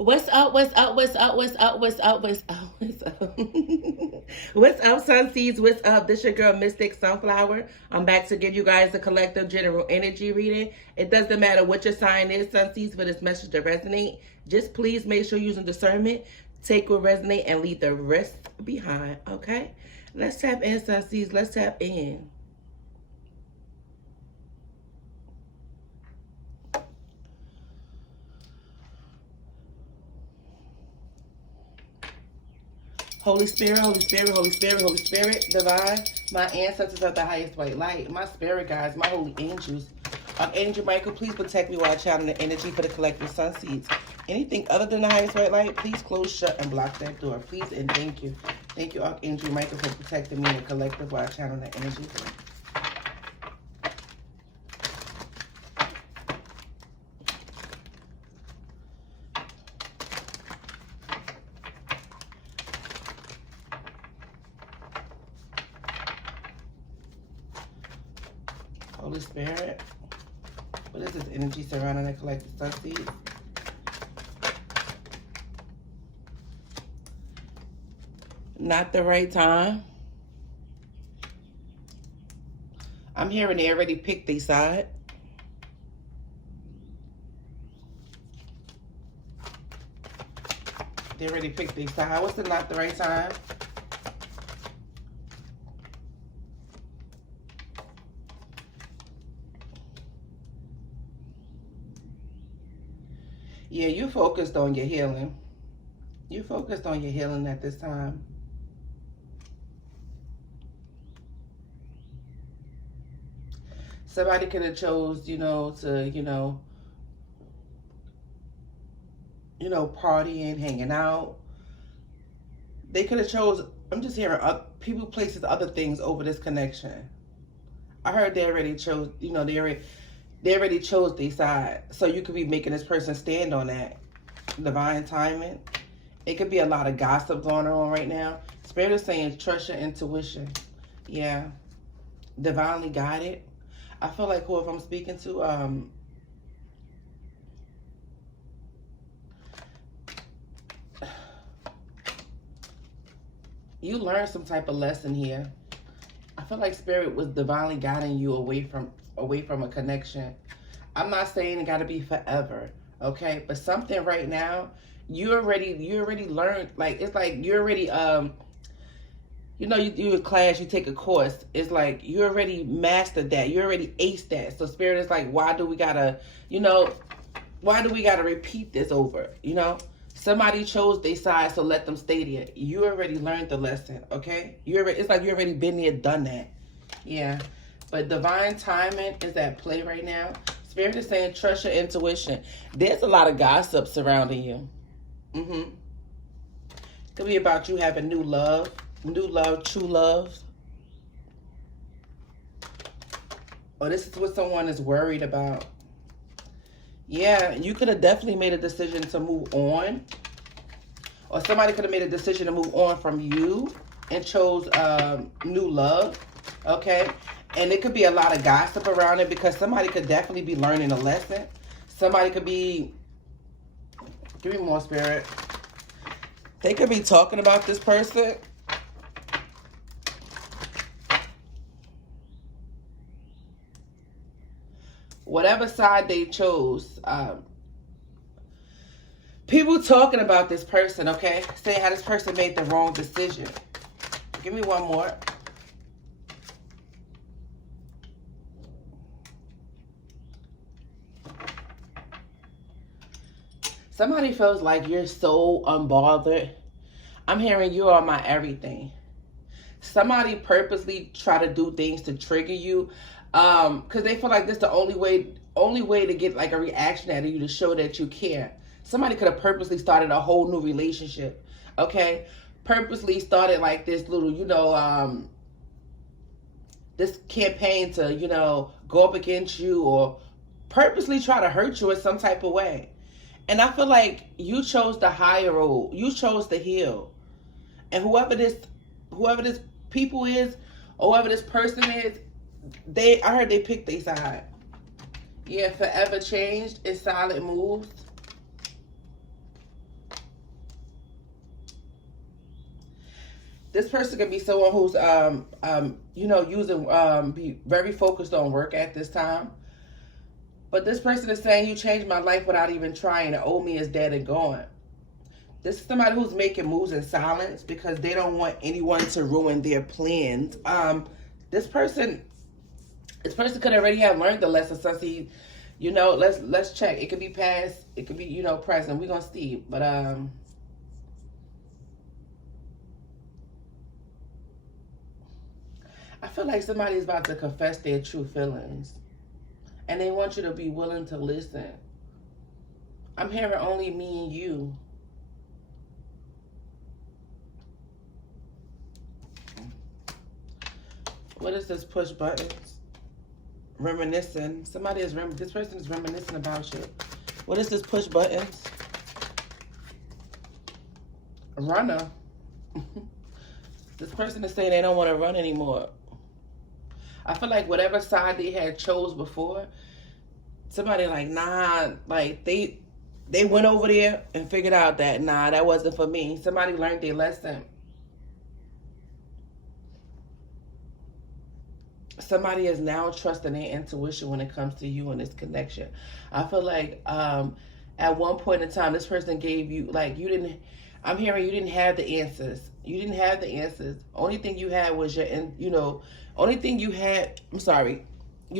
What's up? What's up? What's up? What's up? What's up? What's up? What's up? What's up, Sun Seeds? What's up? This your girl, Mystic Sunflower. I'm back to give you guys a collective general energy reading. It doesn't matter what your sign is, Sun Seeds, for this message to resonate. Just please make sure you're using discernment. Take what resonate and leave the rest behind, okay? Let's tap in, Sun Seeds. Let's tap in. Holy Spirit, Holy Spirit, Holy Spirit, Holy Spirit, Divine, my ancestors of the highest white light, my spirit guides, my holy angels. Archangel Michael, please protect me while I channel the energy for the collective sun seeds. Anything other than the highest white light, please close, shut, and block that door. Please and thank you. Thank you, Archangel Michael, for protecting me and the collective while I channel the energy. Holy Spirit, what is this energy surrounding the collective sun seeds? Not the right time. I'm hearing they already picked their side. They already picked their side. What's the not the right time? Yeah, you focused on your healing. You focused on your healing at this time. Somebody could have chose, to, partying, hanging out. They could have chose, I'm just hearing people, places, other things over this connection. I heard they already chose, they already chose their side. So you could be making this person stand on that. Divine timing. It could be a lot of gossip going on right now. Spirit is saying trust your intuition. Yeah. Divinely guided. I feel like whoever I'm speaking to, you learned some type of lesson here. I feel like Spirit was divinely guiding you away from a connection. I'm not saying it got to be forever, okay? But something right now, you already learned. Like, it's like you already you do a class, you take a course. It's like you already mastered that. You already aced that. So Spirit is like, why do we gotta repeat this over? Somebody chose their side, so let them stay there. You already learned the lesson, okay? It's like you already been there, done that. Yeah. But divine timing is at play right now. Spirit is saying trust your intuition. There's a lot of gossip surrounding you. Could be about you having new love, true love. Or this is what someone is worried about. Yeah, you could have definitely made a decision to move on. Or somebody could have made a decision to move on from you and chose new love. Okay? And it could be a lot of gossip around it because somebody could definitely be learning a lesson. Somebody could be... Give me more, Spirit. They could be talking about this person. Whatever side they chose, people talking about this person, okay? Saying how this person made the wrong decision. Give me one more. Somebody feels like you're so unbothered. I'm hearing you are my everything. Somebody purposely try to do things to trigger you. Because they feel like this is the only way to get like a reaction out of you to show that you care. Somebody could have purposely started a whole new relationship, okay? Purposely started like this little, this campaign to, go up against you or purposely try to hurt you in some type of way. And I feel like you chose the higher road. You chose to heal. And whoever this people is, or whoever this person is, I heard they picked their side. Yeah, forever changed in silent moves. This person can be someone who's you know, using be very focused on work at this time. But this person is saying you changed my life without even trying. The old me is dead and gone. This is somebody who's making moves in silence because they don't want anyone to ruin their plans. This person could already have learned the lesson since he, you know, let's check. It could be past, it could be, you know, present. We're gonna see. But I feel like somebody's about to confess their true feelings. And they want you to be willing to listen. I'm hearing only me and you. What is this push buttons? Reminiscing. This person is reminiscing about you. What is this push buttons? Runner. This person is saying they don't want to run anymore. I feel like whatever side they had chose before, somebody like, nah, like they went over there and figured out that, nah, that wasn't for me. Somebody learned their lesson. Somebody is now trusting their intuition when it comes to you and this connection. I feel like at one point in time, this person gave you, like, I'm hearing you didn't have the answers. You didn't have the answers. Only thing you had was you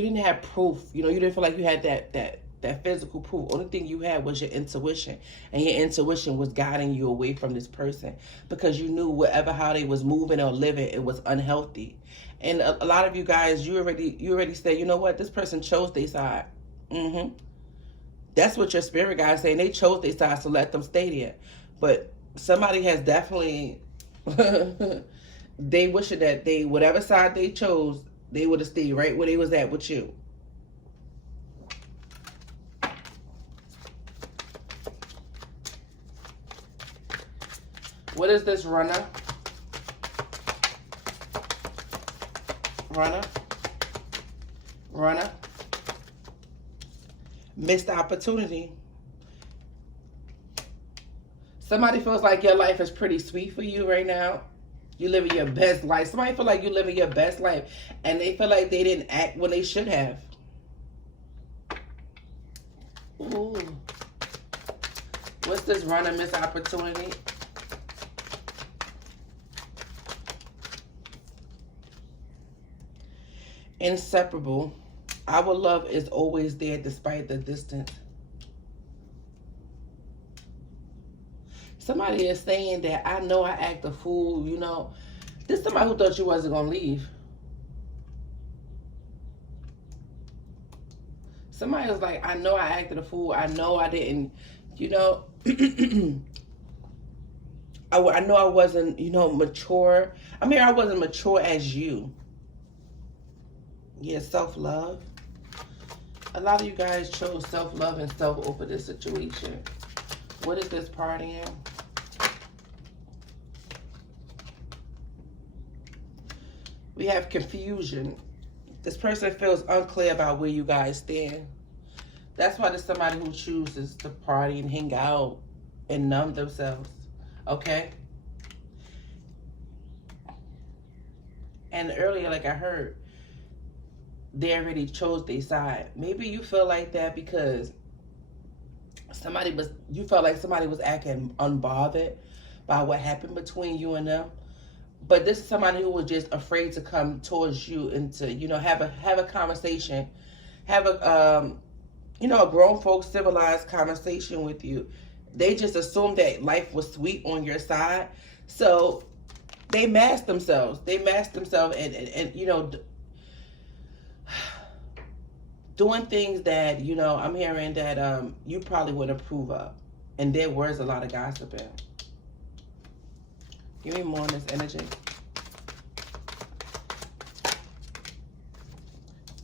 didn't have proof. You know, you didn't feel like you had that physical proof. Only thing you had was your intuition. And your intuition was guiding you away from this person because you knew how they was moving or living, it was unhealthy. And a lot of you guys, you already said, you know what, this person chose their side. That's what your spirit guys saying. They chose their side, so let them stay there. But somebody has definitely, they wish that whatever side they chose, they would have stayed right where they was at with you. What is this runner? Runner. Missed opportunity. Somebody feels like your life is pretty sweet for you right now. You living your best life. Somebody feel like you living your best life. And they feel like they didn't act when they should have. Ooh. What's this runner missed opportunity? Inseparable. Our love is always there despite the distance. Somebody is saying that I know I act a fool, you know. This is somebody who thought you wasn't going to leave. Somebody was like, I know I acted a fool. I know I didn't, you know. I know I wasn't, you know, mature. I mean, I wasn't mature as you. Yeah, self-love. A lot of you guys chose self-love and self over this situation. What is this partying? We have confusion. This person feels unclear about where you guys stand. That's why there's somebody who chooses to party and hang out and numb themselves. Okay? And earlier, like I heard, they already chose their side. Maybe you feel like that because you felt like somebody was acting unbothered by what happened between you and them. But this is somebody who was just afraid to come towards you and to, you know, have a conversation, have a you know, a grown folk civilized conversation with you. They just assumed that life was sweet on your side, so they masked themselves. And you know, doing things that, you know, I'm hearing that you probably wouldn't approve of. And there was a lot of gossiping. Give me more on this energy.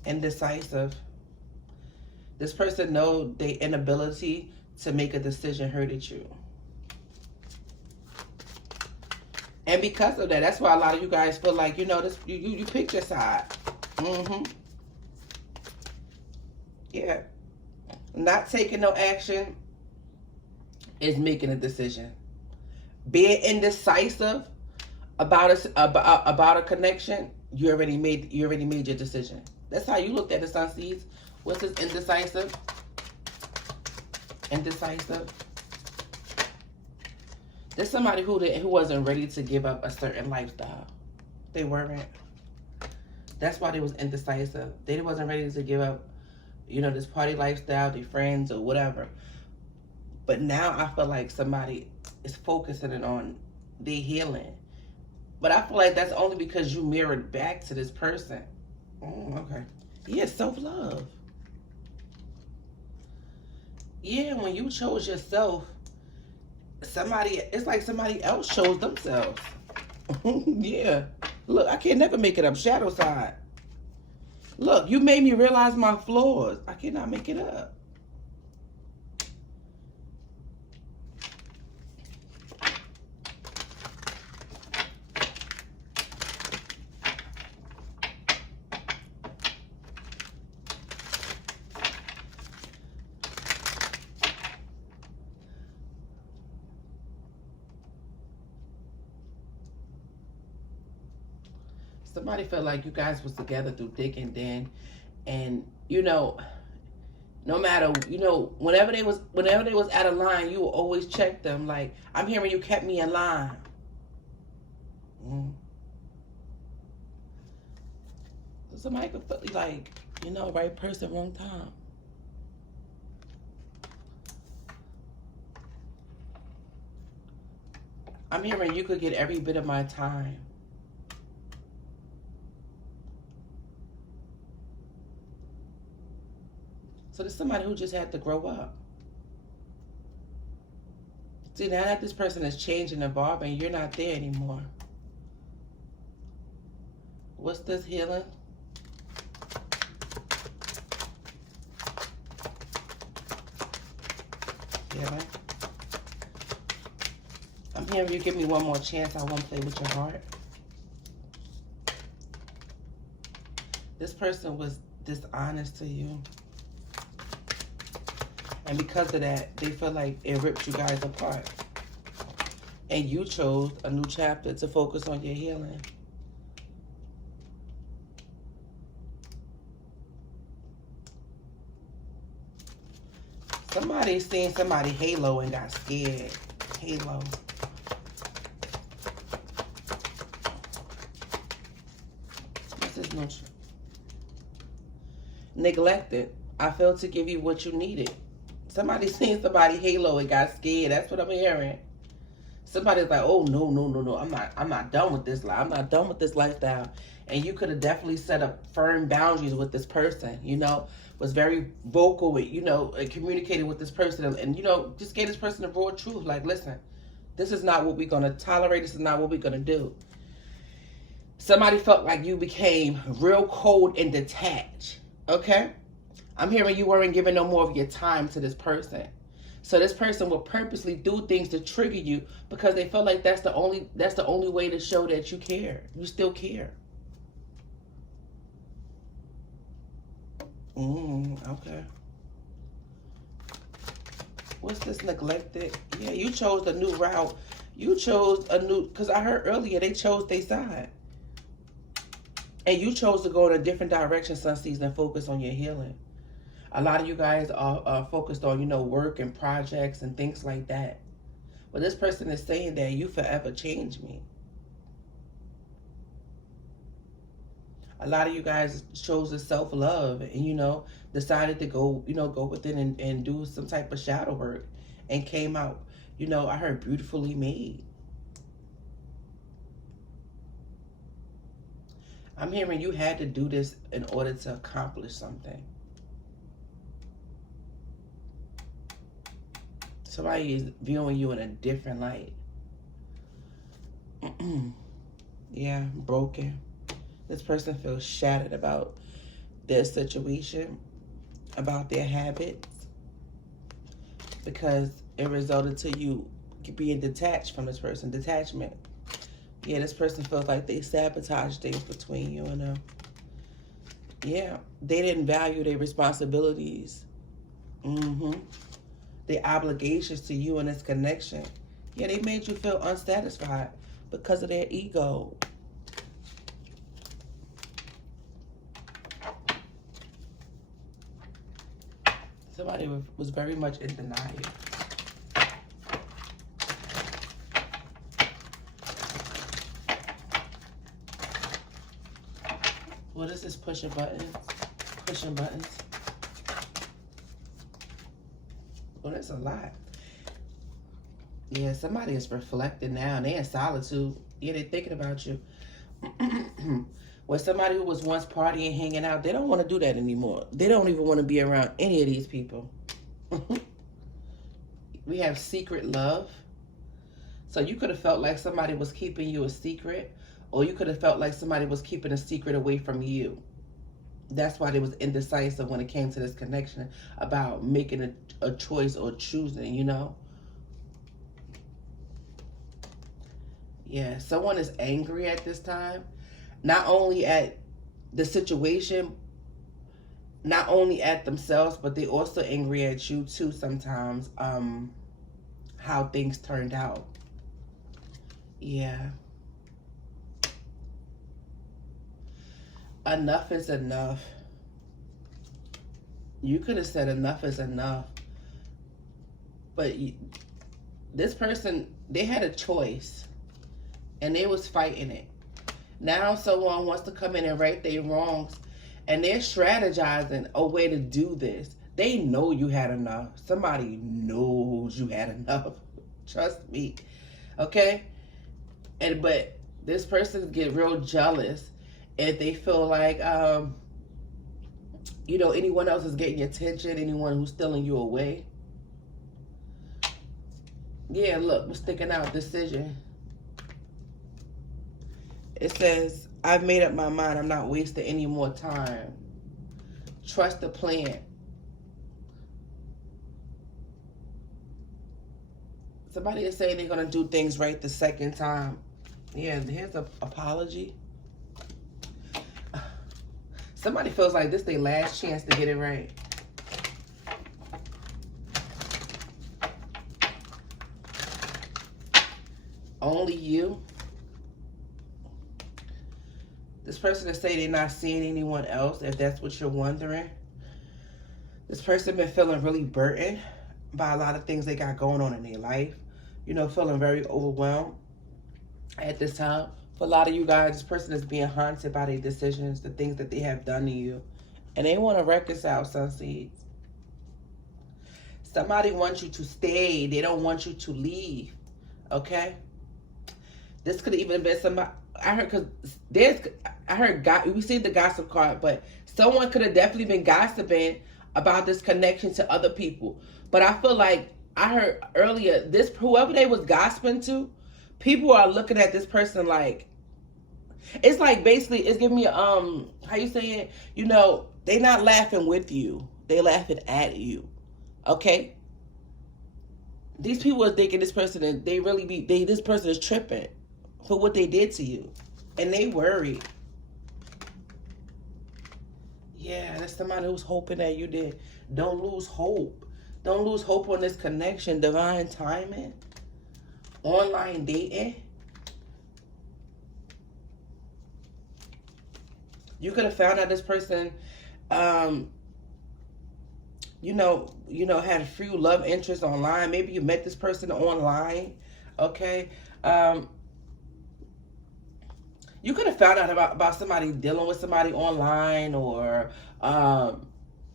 Indecisive. This person knows their inability to make a decision hurted you. And because of that, that's why a lot of you guys feel like, you know, this you picked your side. Yeah. Not taking no action is making a decision. Being indecisive about a connection, you already made your decision. That's how you looked at the sun seeds. What's this? Indecisive. Indecisive. There's somebody who wasn't ready to give up a certain lifestyle. They weren't. That's why they was indecisive. They wasn't ready to give up, you know, this party lifestyle, their friends or whatever. But now I feel like somebody is focusing on their healing. But I feel like that's only because you mirrored back to this person. Okay. Yeah, self-love. Yeah, when you chose yourself, it's like somebody else chose themselves. Yeah. Look, I can't never make it up. Shadow side. Look, you made me realize my flaws. I cannot make it up. Somebody felt like you guys was together through thick and thin, and you know, no matter, you know, whenever they was out of line, you will always check them. Like, I'm hearing you kept me in line. So somebody could feel like, you know, right person, wrong time. I'm hearing you could get every bit of my time. So there's somebody who just had to grow up. See, now that this person is changing, evolving, you're not there anymore. What's this healing? Healing. I'm hearing you give me one more chance. I won't play with your heart. This person was dishonest to you. And because of that, they feel like it ripped you guys apart. And you chose a new chapter to focus on your healing. Somebody seen somebody halo and got scared. Halo. What's this notion? Neglected. I failed to give you what you needed. Somebody seen somebody halo and got scared. That's what I'm hearing. Somebody's like, oh, no. I'm not done with this life. I'm not done with this lifestyle. And you could have definitely set up firm boundaries with this person, you know, was very vocal with, you know, and communicated with this person and, you know, just gave this person the raw truth. Like, listen, this is not what we're going to tolerate. This is not what we're going to do. Somebody felt like you became real cold and detached. Okay? I'm hearing you weren't giving no more of your time to this person. So this person will purposely do things to trigger you because they feel like that's the only way to show that you care. You still care. Okay. What's this neglected? Yeah, you chose a new route. You chose a new, because I heard earlier they chose their side. And you chose to go in a different direction, Sunseeds, and focus on your healing. A lot of you guys are focused on, you know, work and projects and things like that. But this person is saying that you forever changed me. A lot of you guys chose the self-love and, you know, decided to go, you know, go within and do some type of shadow work and came out, you know, I heard beautifully made. I'm hearing you had to do this in order to accomplish something. Somebody is viewing you in a different light. Yeah, broken. This person feels shattered about their situation, about their habits, because it resulted to you being detached from this person. Detachment. Yeah, this person feels like they sabotaged things between you and them. Yeah, they didn't value their responsibilities. Their obligations to you and this connection. Yeah, they made you feel unsatisfied. because of their ego. Somebody was very much in denial. What is this pushing buttons? Pushing buttons. Well, that's a lot. Yeah, somebody is reflecting now. They're in solitude. Yeah, they're thinking about you. Well, somebody who was once partying, hanging out, they don't want to do that anymore. They don't even want to be around any of these people. We have secret love. So you could have felt like somebody was keeping you a secret, or you could have felt like somebody was keeping a secret away from you. That's why they was indecisive when it came to this connection about making a choice or choosing, you know? Yeah, someone is angry at this time. Not only at the situation, not only at themselves, but they also angry at you too sometimes, how things turned out. Yeah. Enough is enough. You could have said enough is enough. But this person, they had a choice. And they was fighting it. Now someone wants to come in and right their wrongs. And they're strategizing a way to do this. They know you had enough. Somebody knows you had enough. Trust me. Okay? But this person get real jealous if they feel like, you know, anyone else is getting your attention, anyone who's stealing you away. Yeah, look, we're sticking out decision. It says, I've made up my mind. I'm not wasting any more time. Trust the plan. Somebody is saying they're going to do things right the second time. Yeah, here's an apology. Somebody feels like this is their last chance to get it right. Only you. This person is saying they're not seeing anyone else, if that's what you're wondering. This person been feeling really burdened by a lot of things they got going on in their life. You know, feeling very overwhelmed at this time. For a lot of you guys, this person is being haunted by their decisions, the things that they have done to you. And they want to reconcile, Sunseeds. Somebody wants you to stay. They don't want you to leave. Okay? This could have even been somebody... I heard, we see the gossip card, but someone could have definitely been gossiping about this connection to other people. But I feel like I heard earlier, whoever they was gossiping to, people are looking at this person like, it's like basically, it's giving me, how you say it? You know, they not laughing with you. They laughing at you. Okay? These people are thinking this person, this person is tripping for what they did to you. And they worried. Yeah, that's somebody who's hoping that you did. Don't lose hope. Don't lose hope on this connection. Divine timing. Online dating. You could have found out this person, you know, had a few love interests online. Maybe you met this person online. Okay. You could have found out about somebody dealing with somebody online, or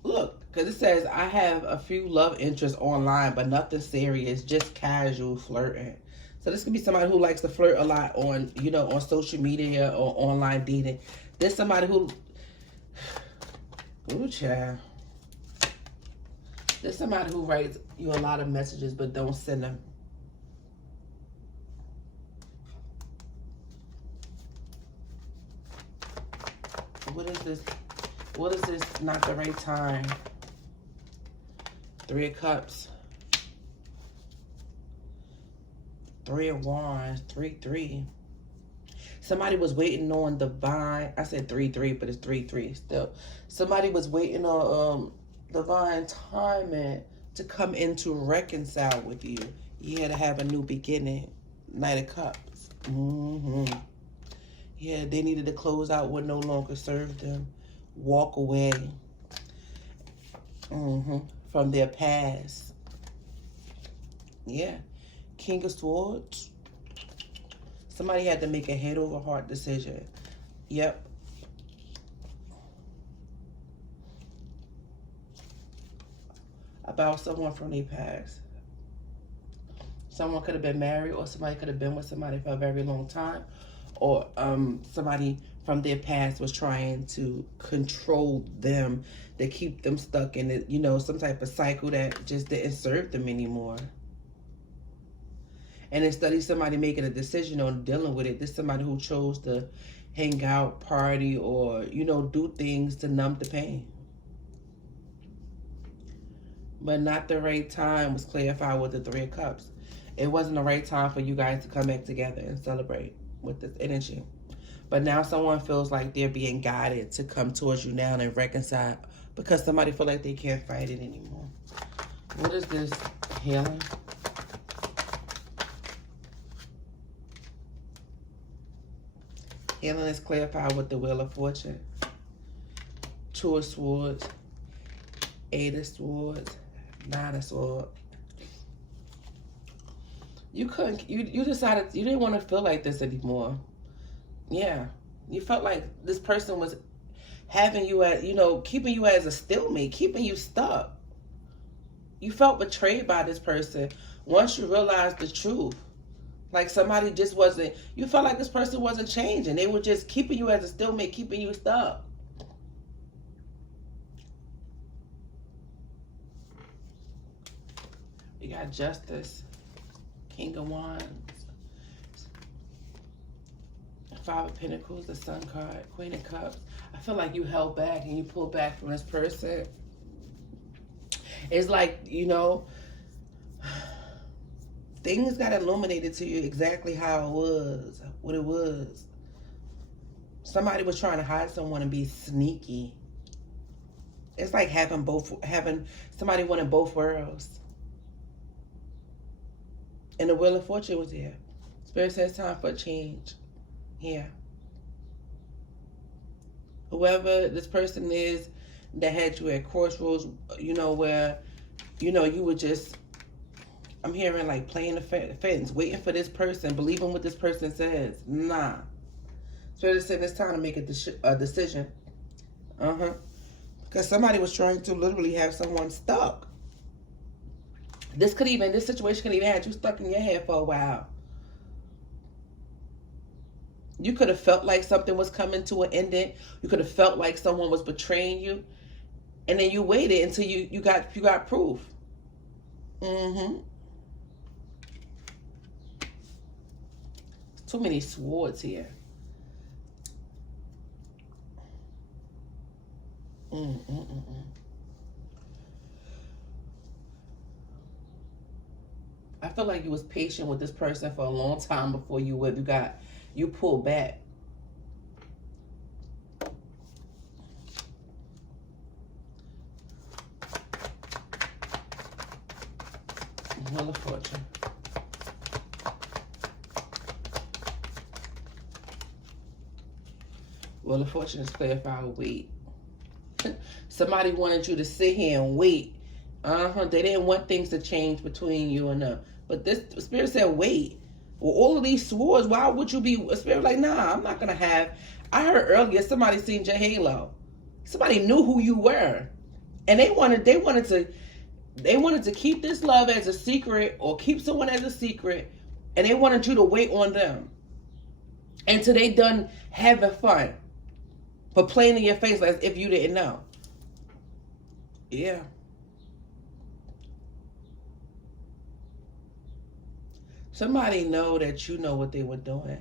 look, because it says I have a few love interests online, but nothing serious, just casual flirting. So this could be somebody who likes to flirt a lot on, you know, on social media or online dating. There's somebody who, ooh, child. There's somebody who writes you a lot of messages but don't send them. What is this? What is this? Not the right time. 3 of Cups. 3 of Wands. 3-3. Somebody was waiting on divine. I said 3-3, but it's 3-3 still. Somebody was waiting on divine timing to come in to reconcile with you. You had to have a new beginning. Knight of Cups. Yeah, they needed to close out what no longer served them. Walk away. From their past. Yeah. King of Swords. Somebody had to make a head over heart decision. Yep. About someone from their past. Someone could have been married, or somebody could have been with somebody for a very long time, or somebody from their past was trying to control them, to keep them stuck in it, you know, some type of cycle that just didn't serve them anymore. And instead of somebody making a decision on dealing with it, this is somebody who chose to hang out, party, or, you know, do things to numb the pain. But not the right time was clarified with the Three of Cups. It wasn't the right time for you guys to come back together and celebrate with this energy. But now someone feels like they're being guided to come towards you now and reconcile, because somebody feel like they can't fight it anymore. What is this? Healing? Healing is clarified with the Wheel of Fortune. Two of Swords. Eight of Swords. Nine of Swords. You decided you didn't want to feel like this anymore. Yeah. You felt like this person was having you at, you know, keeping you as a stalemate, keeping you stuck. You felt betrayed by this person once you realized the truth. Like somebody just wasn't, you felt like this person wasn't changing. They were just keeping you as a stalemate, keeping you stuck. We got Justice, King of Wands, Five of Pentacles, the Sun card, Queen of Cups. I feel like you held back and you pulled back from this person. It's like, you know, things got illuminated to you exactly how it was, what it was. Somebody was trying to hide someone and be sneaky. It's like having somebody wanting both worlds. And the Wheel of Fortune was here. Spirit says time for a change. Yeah. Whoever this person is that had you at crossroads, you know, where, you know, you were just, I'm hearing like playing the fence, waiting for this person, believing what this person says. Nah. Spirit said it's time to make a decision. Because somebody was trying to literally have someone stuck. This situation could even have you stuck in your head for a while. You could have felt like something was coming to an ending. You could have felt like someone was betraying you. And then you waited until you got proof. Too many swords here. I feel like you was patient with this person for a long time before you pulled back. Wheel of Fortune. Wheel of Fortune is clarified. Wait. Somebody wanted you to sit here and wait. They didn't want things to change between you and them. But this Spirit said, wait. Well, all of these swords, why would you be a Spirit like, nah, I'm not going to have. I heard earlier somebody seen your halo. Somebody knew who you were. And they wanted to keep this love as a secret, or keep someone as a secret. And they wanted you to wait on them until they done having fun. But playing in your face as if you didn't know. Yeah. Somebody know that you know what they were doing.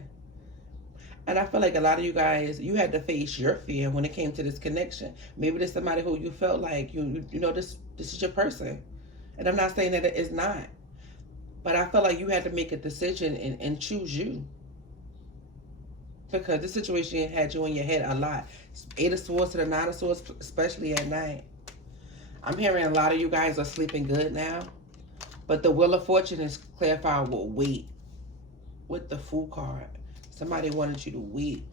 And I feel like a lot of you guys, you had to face your fear when it came to this connection. Maybe there's somebody who you felt like, you know, this is your person. And I'm not saying that it is not. But I felt like you had to make a decision and choose you. Because this situation had you in your head a lot. Eight of Swords to the Nine of Swords, especially at night. I'm hearing a lot of you guys are sleeping good now. But the Wheel of Fortune is clarified with wait. with the Fool card. Somebody wanted you to weep.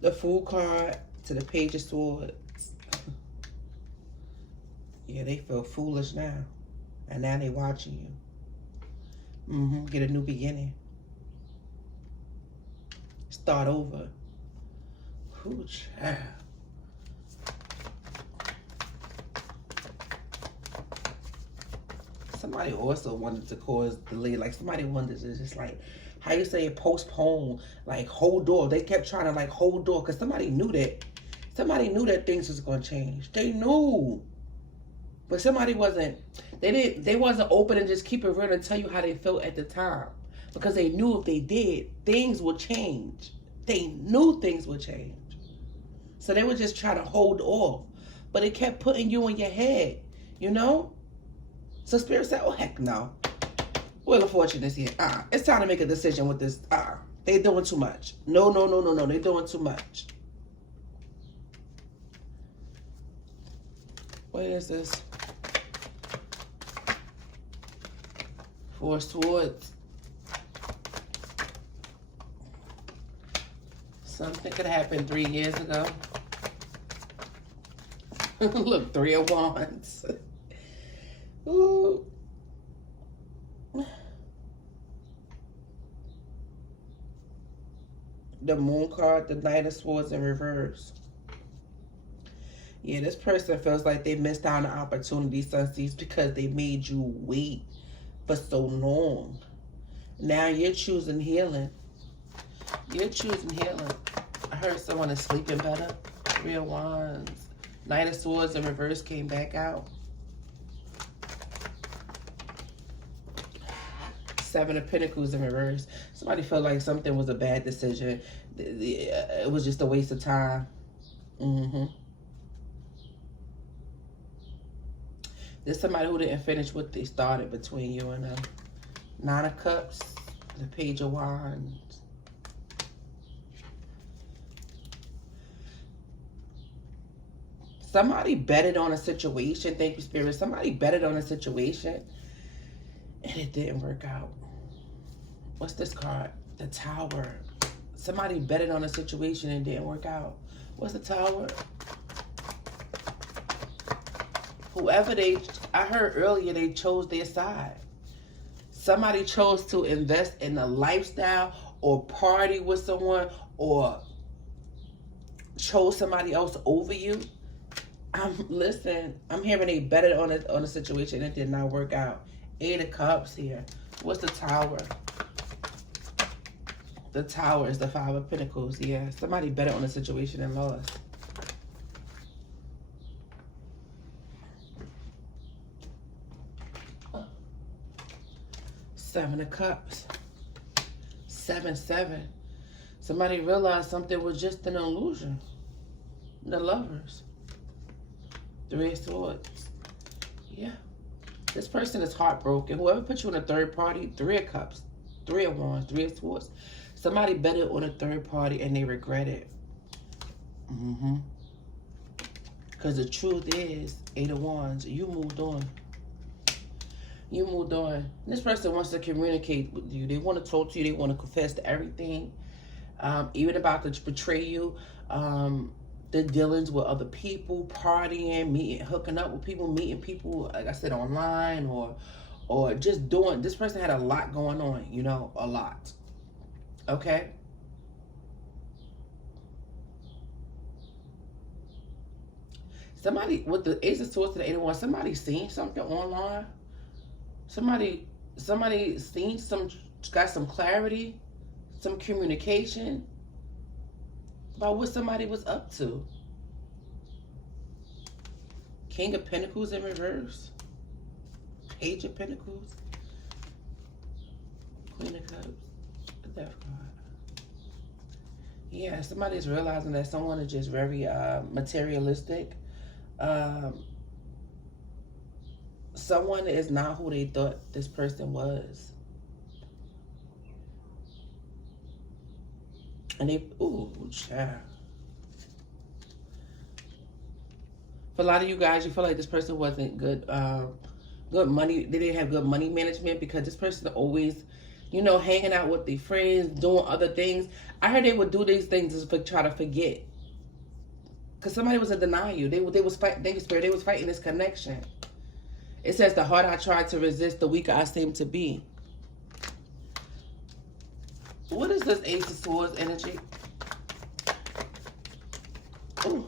The Fool card to the Page of Swords. Yeah, they feel foolish now. And now they watching you. Get a new beginning. Start over. Ooh, child. Somebody also wanted to cause delay. Like somebody wanted to just like, how you say, postpone, like hold door. They kept trying to like hold door because somebody knew that. Somebody knew that things was gonna change. They knew. But somebody wasn't, they wasn't open and just keep it real and tell you how they felt at the time. Because they knew if they did, things would change. They knew things would change. So they would just try to hold off. But it kept putting you in your head, you know? So Spirit said, oh, heck no. Wheel of Fortune is here. It's time to make a decision with this. They doing too much. No. They doing too much. What is this? Four Swords. Something could happen 3 years ago. Look, 3 of Wands. Ooh. The Moon card, the Knight of Swords in reverse. Yeah, this person feels like they missed out on an opportunity, Sunseeds, because they made you wait for so long. Now you're choosing healing. You're choosing healing. I heard someone is sleeping better. 3 of Wands. Knight of Swords in reverse came back out. 7 of Pentacles in reverse. Somebody felt like something was a bad decision. It was just a waste of time. There's somebody who didn't finish what they started between you and them. 9 of Cups, the Page of Wands. Somebody betted on a situation. Thank you, Spirit. Somebody betted on a situation and it didn't work out. What's this card? The Tower. Somebody betted on a situation and it didn't work out. What's the Tower? Whoever I heard earlier, they chose their side. Somebody chose to invest in a lifestyle or party with someone or chose somebody else over you. Listen, I'm hearing they betted on a situation and it did not work out. 8 of Cups here. What's the Tower? The Tower is the 5 of Pentacles. Yeah, somebody betted on a situation and lost. Seven of Cups. 7-7. Somebody realized something was just an illusion. The Lovers. 3 of Swords. Yeah. This person is heartbroken. Whoever put you in a third party, 3 of Cups, 3 of Wands, 3 of Swords. Somebody betted on a third party and they regret it. Because the truth is, 8 of Wands, you moved on. You moved on. This person wants to communicate with you. They want to talk to you. They want to confess to everything. Even about to betray you. The dealings with other people, partying, hooking up with people, meeting people, like I said, online or just doing. This person had a lot going on, you know, a lot. Okay? Somebody, with the Ace of Swords to the 8 of Wands, somebody seen something online. Somebody seen got some clarity, some communication about what somebody was up to. King of Pentacles in reverse. Page of Pentacles. Queen of Cups. The Death card. Yeah, somebody's realizing that someone is just very materialistic. Someone is not who they thought this person was. And they, ooh, child. For a lot of you guys, you feel like this person wasn't good good money. They didn't have good money management because this person always, you know, hanging out with their friends, doing other things. I heard they would do these things just to try to forget. Because somebody was in denial. They was fighting. They was fighting this connection. It says the harder I tried to resist, the weaker I seem to be. What is this Ace of Swords energy? Ooh.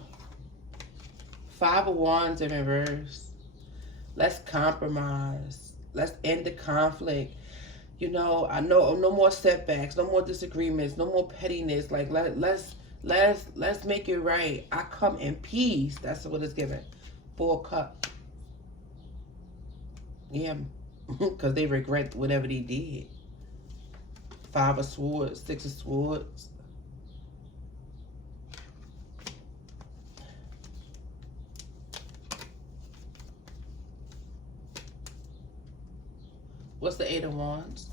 Five of Wands in reverse. Let's compromise. Let's end the conflict. You know, I know no more setbacks, no more disagreements, no more pettiness. Like let's make it right. I come in peace. That's what it's given. 4 Cups. Yeah, because they regret whatever they did. 5 of Swords, 6 of Swords. What's the 8 of Wands?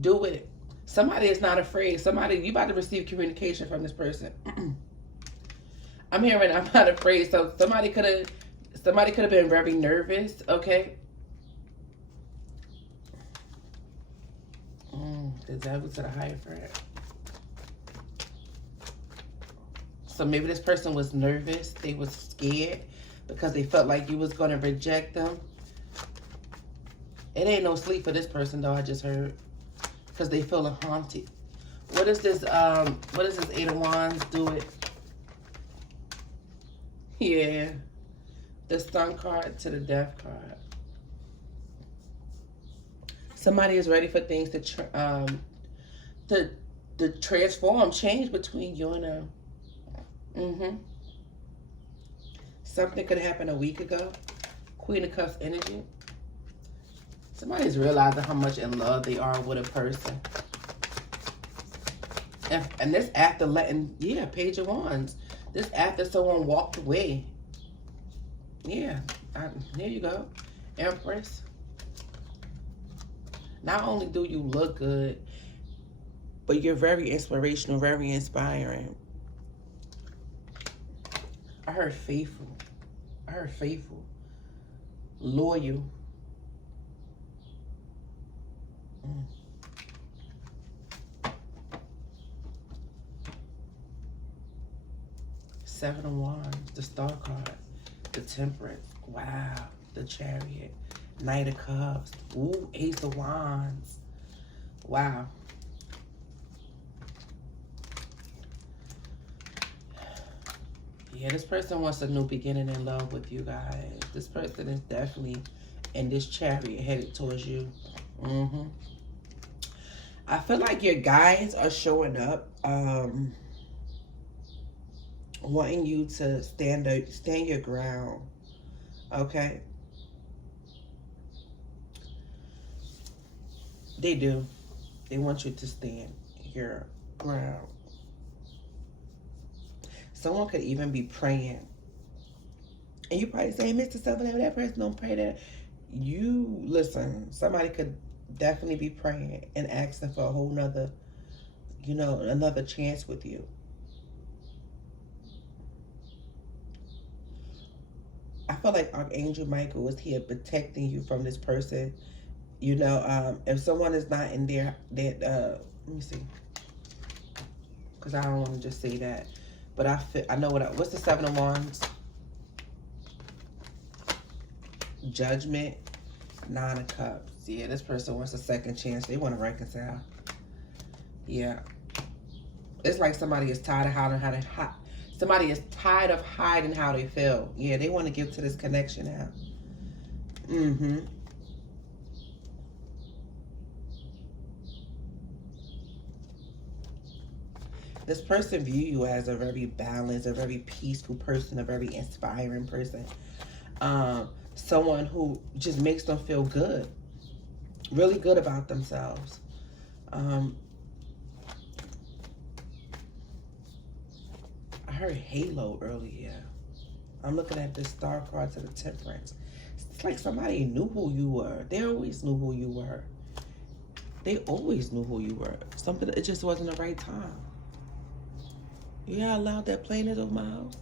Do it. Somebody is not afraid. Somebody, you about to receive communication from this person. I'm hearing I'm not afraid. So somebody could have been very nervous, okay? The devil to the Hierophant. So maybe this person was nervous. They was scared because they felt like you was going to reject them. It ain't no sleep for this person, though, I just heard. Because they feeling haunted. What is this 8 of Wands? Do it. Yeah. The Sun card to the Death card. Somebody is ready for things to transform, change between you and them. Something could happen a week ago. Queen of Cups energy. Somebody's realizing how much in love they are with a person. And this after letting, yeah, Page of Wands. This after someone walked away. Yeah, there you go. Empress. Not only do you look good, but you're very inspirational, very inspiring. I heard faithful. I heard faithful. Loyal. Seven of Wands. The Star card. The Temperance. Wow. The Chariot. Knight of Cups. Ooh, Ace of Wands. Wow. Yeah, this person wants a new beginning in love with you guys. This person is definitely in this Chariot headed towards you. I feel like your guides are showing up, wanting you to stand your ground. Okay? They do. They want you to stand your ground. Someone could even be praying. And you probably say, Mr. Sunflower, that person don't pray that. You, listen, somebody could definitely be praying and asking for a whole nother, you know, another chance with you. I feel like Archangel Michael was here protecting you from this person. You know, if someone is not in there, that let me see, because I don't want to just say that, but I know what's the Seven of Wands? Judgment, Nine of Cups. Yeah, this person wants a second chance. They want to reconcile. Yeah, it's like somebody is tired of hiding somebody is tired of hiding how they feel. Yeah, they want to give to this connection now. This person view you as a very balanced, a very peaceful person, a very inspiring person. Someone who just makes them feel good. Really good about themselves. I heard halo earlier. I'm looking at this Star card to the Temperance. It's like somebody knew who you were. They always knew who you were. They always knew who you were. Something, it just wasn't the right time. Yeah, I allowed that planet over my house.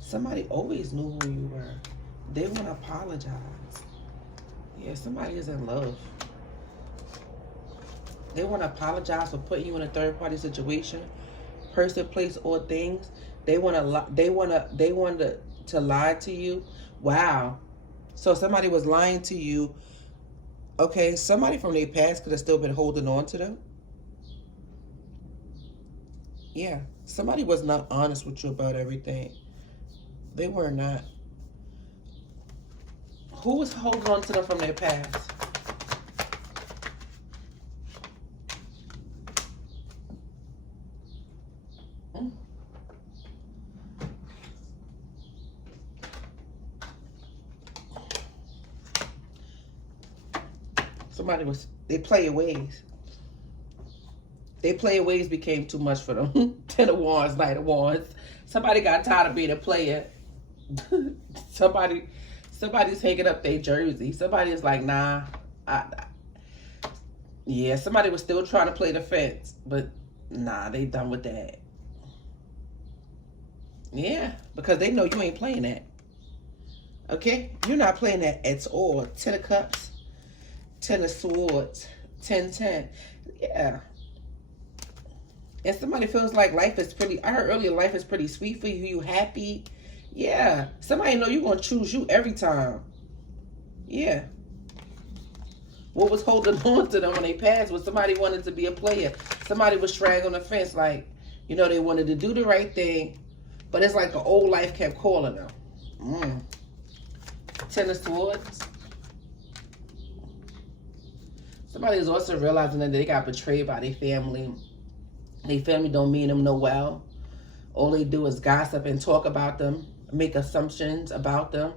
Somebody always knew who you were. They want to apologize. Yeah, somebody is in love. They want to apologize for putting you in a third-party situation, person, place, or things. They want to lie to you. Wow. So somebody was lying to you. Okay, somebody from their past could have still been holding on to them. Yeah, somebody was not honest with you about everything. They were not. Who was holding on to them from their past? Somebody was, they play your ways. They play ways became too much for them. Ten of Wands, Knight of Wands. Somebody got tired of being a player. Somebody's hanging up their jersey. Somebody's like, nah. Yeah, somebody was still trying to play the fence, but nah, they done with that. Yeah, because they know you ain't playing that. Okay? You're not playing that at all. 10 of Cups, 10 of Swords, 10-10. Yeah. And somebody feels like life is pretty, I heard earlier, life is pretty sweet for you. You happy. Yeah. Somebody know you're going to choose you every time. Yeah. What was holding on to them when they passed was somebody wanted to be a player. Somebody was straggling the fence like, you know, they wanted to do the right thing, but it's like the old life kept calling them. 10 of Swords. Somebody is also realizing that they got betrayed by their family. Their family don't mean them no well. All they do is gossip and talk about them, make assumptions about them.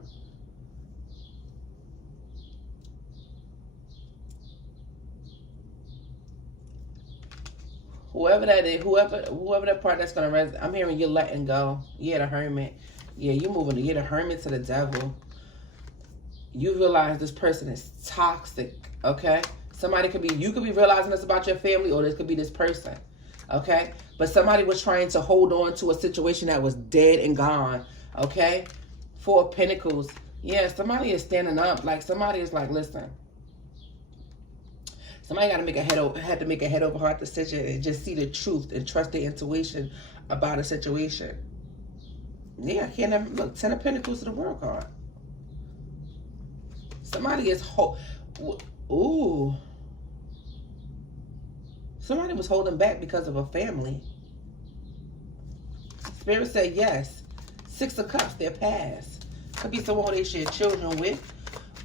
Whoever that is, whoever that part that's gonna resonate, I'm hearing you're letting go. Yeah, the Hermit. Yeah, you're moving. You're the Hermit to the Devil. You realize this person is toxic. Okay, somebody could be, you could be realizing this about your family, or this could be this person. Okay, but somebody was trying to hold on to a situation that was dead and gone. Okay, 4 of Pentacles. Yeah, somebody is standing up. Like somebody is like, listen. Somebody got to make had to make a head over heart decision and just see the truth and trust their intuition about a situation. Yeah, can't never look. 10 of Pentacles to the World card. Somebody is ooh. Somebody was holding back because of a family. Spirit said yes. 6 of Cups, their past. Could be someone they share children with.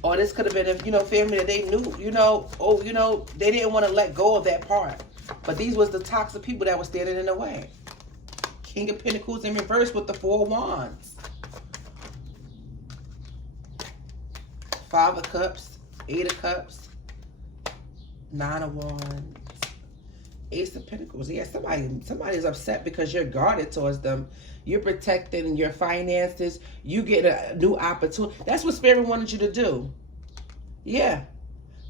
Or this could have been a, you know, family that they knew, you know, oh, you know, they didn't want to let go of that part. But these was the toxic people that were standing in the way. King of Pentacles in reverse with the 4 of Wands. 5 of Cups, 8 of Cups, 9 of Wands. Ace of Pentacles. Yeah, somebody's upset because you're guarded towards them. You're protecting your finances. You get a new opportunity. That's what Spirit wanted you to do. Yeah.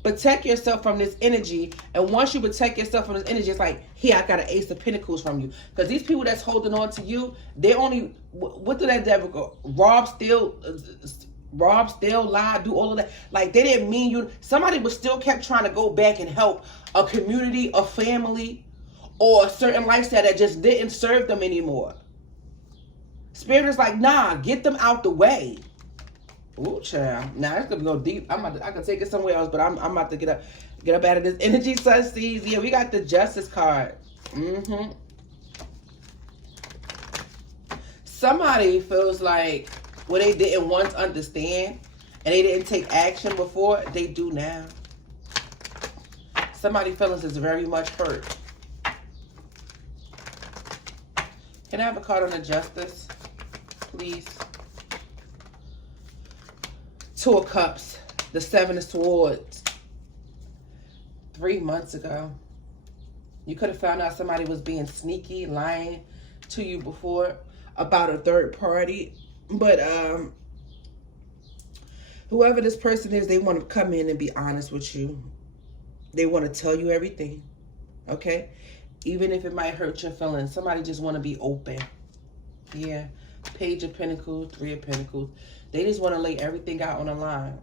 Protect yourself from this energy. And once you protect yourself from this energy, it's like, here, I got an Ace of Pentacles from you. Because these people that's holding on to you, they only, what did that devil go? Rob, steal, lie, do all of that. Like, they didn't mean you. Somebody was still kept trying to go back and help a community, a family, or a certain lifestyle that just didn't serve them anymore. Spirit is like, nah, get them out the way. Ooh, child. Now, it's going to go deep. I can take it somewhere else, but I'm about to get up out of this energy, Sussex. Yeah, we got the Justice card. Somebody feels like what they didn't once understand and they didn't take action before, they do now. Somebody's feelings is very much hurt. Can I have a card on the Justice, please? 2 of Cups, the 7 of Swords. 3 months ago, you could have found out somebody was being sneaky, lying to you before about a third party. But whoever this person is, they want to come in and be honest with you. They want to tell you everything, okay? Even if it might hurt your feelings. Somebody just want to be open. Yeah. Page of Pentacles, Three of Pentacles. They just want to lay everything out on the line.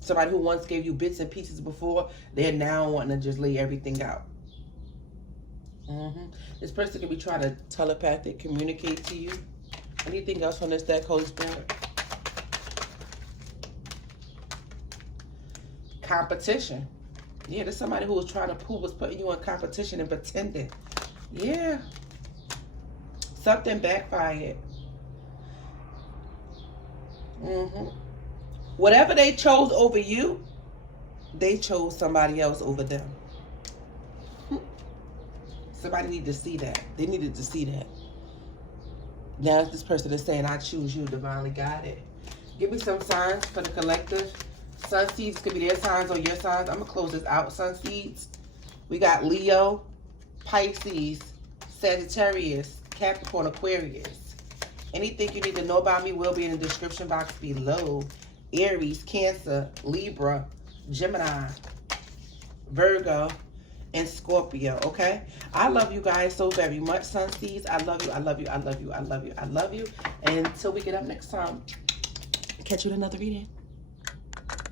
Somebody who once gave you bits and pieces before, they're now wanting to just lay everything out. This person could be trying to telepathic communicate to you. Anything else on this deck, Holy Spirit? Competition. Yeah, there's somebody who was putting you in competition and pretending. Yeah. Something backfired. Whatever they chose over you, they chose somebody else over them. Somebody needed to see that. They needed to see that. Now this person is saying, I choose you, divinely guided. Give me some signs for the collective. Sun seeds could be their signs or your signs. I'm going to close this out, sun seeds. We got Leo, Pisces, Sagittarius, Capricorn, Aquarius. Anything you need to know about me will be in the description box below. Aries, Cancer, Libra, Gemini, Virgo, and Scorpio, okay? I love you guys so very much, sun seeds. I love you, I love you, I love you, I love you, I love you. And until we get up next time, catch you in another reading.